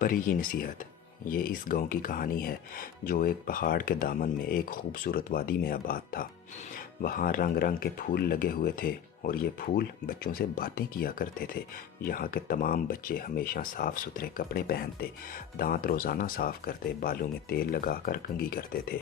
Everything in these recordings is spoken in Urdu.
پری کی نصیحت۔ یہ اس گاؤں کی کہانی ہے جو ایک پہاڑ کے دامن میں ایک خوبصورت وادی میں آباد تھا۔ وہاں رنگ رنگ کے پھول لگے ہوئے تھے اور یہ پھول بچوں سے باتیں کیا کرتے تھے۔ یہاں کے تمام بچے ہمیشہ صاف ستھرے کپڑے پہنتے، دانت روزانہ صاف کرتے، بالوں میں تیل لگا کر کنگھی کرتے تھے۔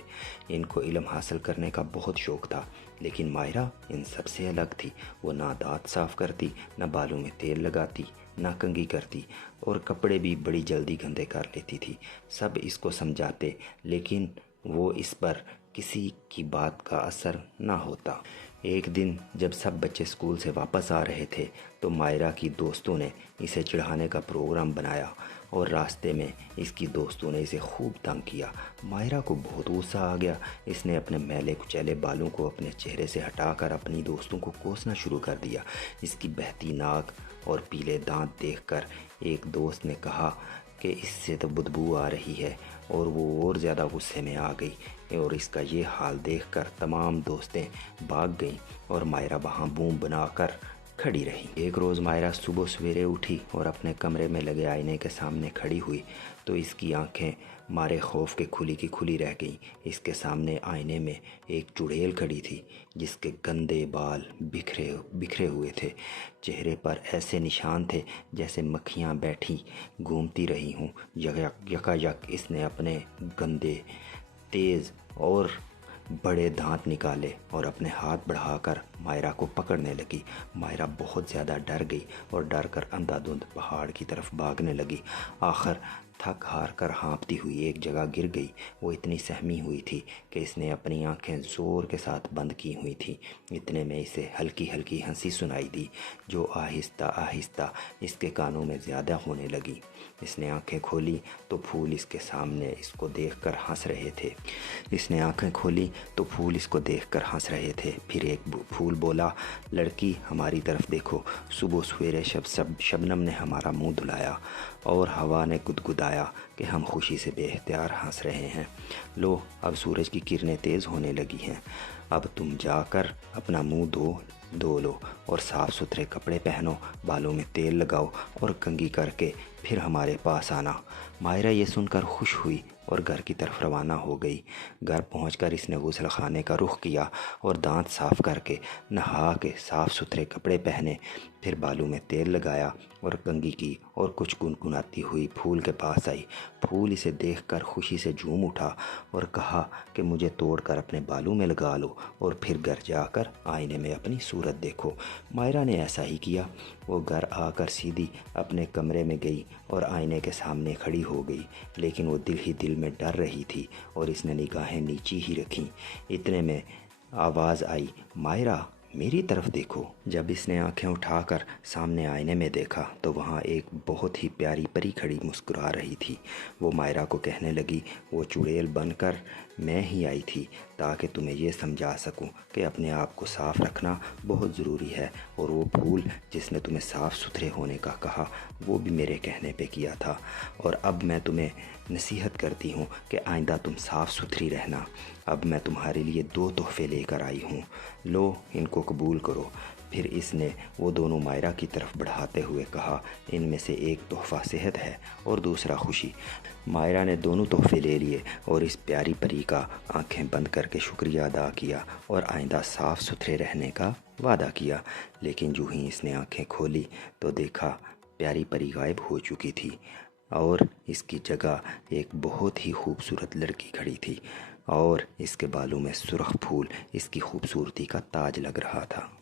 ان کو علم حاصل کرنے کا بہت شوق تھا، لیکن مائرہ ان سب سے الگ تھی۔ وہ نہ دانت صاف کرتی، نہ بالوں میں تیل لگاتی، نہ کنگھی کرتی، اور کپڑے بھی بڑی جلدی گندے کر لیتی تھی۔ سب اس کو سمجھاتے، لیکن وہ اس پر کسی کی بات کا اثر نہ ہوتا۔ ایک دن جب سب بچے اسکول سے واپس آ رہے تھے تو مائرہ کی دوستوں نے اسے چڑھانے کا پروگرام بنایا اور راستے میں اس کی دوستوں نے اسے خوب تنگ کیا۔ مائرہ کو بہت غصہ آ گیا۔ اس نے اپنے میلے کچیلے بالوں کو اپنے چہرے سے ہٹا کر اپنی دوستوں کو کوسنا شروع کر دیا۔ اس کی بہتی ناک اور پیلے دانت دیکھ کر ایک دوست نے کہا کہ اس سے تو بدبو آ رہی ہے، اور وہ اور زیادہ غصے میں آ گئی اور اس کا یہ حال دیکھ کر تمام دوستیں بھاگ گئیں اور مائرہ وہاں بوم بنا کر کھڑی رہی۔ ایک روز مائرہ صبح سویرے اٹھی اور اپنے کمرے میں لگے آئینے کے سامنے کھڑی ہوئی تو اس کی آنکھیں مارے خوف کے کھلی کی کھلی رہ گئیں۔ اس کے سامنے آئینے میں ایک چڑیل کھڑی تھی جس کے گندے بال بکھرے ہوئے تھے۔ چہرے پر ایسے نشان تھے جیسے مکھیاں بیٹھی گھومتی رہی ہوں۔ یکا یک اس نے اپنے گندے، تیز اور بڑے دانت نکالے اور اپنے ہاتھ بڑھا کر مائرہ کو پکڑنے لگی۔ مائرہ بہت زیادہ ڈر گئی اور ڈر کر اندھا دھند پہاڑ کی طرف بھاگنے لگی۔ آخر تھک ہار کر ہانپتی ہوئی ایک جگہ گر گئی۔ وہ اتنی سہمی ہوئی تھی کہ اس نے اپنی آنکھیں زور کے ساتھ بند کی ہوئی تھیں۔ اتنے میں اسے ہلکی ہلکی ہنسی سنائی دی جو آہستہ آہستہ اس کے کانوں میں زیادہ ہونے لگی۔ اس نے آنکھیں کھولی تو پھول اس کے سامنے اس کو دیکھ کر ہنس رہے تھے۔ پھر ایک پھول بولا، لڑکی ہماری طرف دیکھو۔ صبح سویرے شبنم نے ہمارا منہ دھلایا اور ہوا نے گدگدایا کہ ہم خوشی سے بے اختیار ہنس رہے ہیں۔ لو، اب سورج کی کرنیں تیز ہونے لگی ہیں۔ اب تم جا کر اپنا منہ دھو لو اور صاف ستھرے کپڑے پہنو، بالوں میں تیل لگاؤ اور کنگھی کر کے پھر ہمارے پاس آنا۔ مائرہ یہ سن کر خوش ہوئی اور گھر کی طرف روانہ ہو گئی۔ گھر پہنچ کر اس نے غسل خانے کا رخ کیا اور دانت صاف کر کے نہا کے صاف ستھرے کپڑے پہنے، پھر بالوں میں تیل لگایا اور کنگھی کی اور کچھ گنگناتی ہوئی پھول کے پاس آئی۔ پھول اسے دیکھ کر خوشی سے جھوم اٹھا اور کہا کہ مجھے توڑ کر اپنے بالوں میں لگا لو اور پھر گھر جا کر آئینے میں اپنی صورت دیکھو۔ مائرہ نے ایسا ہی کیا۔ وہ گھر آ کر سیدھی اپنے کمرے میں گئی اور آئینے کے سامنے کھڑی ہو گئی، لیکن وہ دل ہی دل میں ڈر رہی تھی اور اس نے نگاہیں نیچی ہی رکھیں۔ اتنے میں آواز آئی، مائرہ میری طرف دیکھو۔ جب اس نے آنکھیں اٹھا کر سامنے آئینے میں دیکھا تو وہاں ایک بہت ہی پیاری پری کھڑی مسکرا رہی تھی۔ وہ مائرہ کو کہنے لگی، وہ چڑیل بن کر میں ہی آئی تھی تاکہ تمہیں یہ سمجھا سکوں کہ اپنے آپ کو صاف رکھنا بہت ضروری ہے، اور وہ پھول جس نے تمہیں صاف ستھرے ہونے کا کہا وہ بھی میرے کہنے پہ کیا تھا، اور اب میں تمہیں نصیحت کرتی ہوں کہ آئندہ تم صاف ستھری رہنا۔ اب میں تمہارے لیے 2 تحفے لے کر آئی ہوں، لو ان کو قبول کرو۔ پھر اس نے وہ دونوں مائرہ کی طرف بڑھاتے ہوئے کہا، ان میں سے ایک تحفہ صحت ہے اور دوسرا خوشی۔ مائرہ نے دونوں تحفے لے لیے اور اس پیاری پری کا آنکھیں بند کر کے شکریہ ادا کیا اور آئندہ صاف ستھرے رہنے کا وعدہ کیا۔ لیکن جو ہی اس نے آنکھیں کھولی تو دیکھا پیاری پری غائب ہو چکی تھی اور اس کی جگہ ایک بہت ہی خوبصورت لڑکی کھڑی تھی، اور اس کے بالوں میں سرخ پھول اس کی خوبصورتی کا تاج لگ رہا تھا۔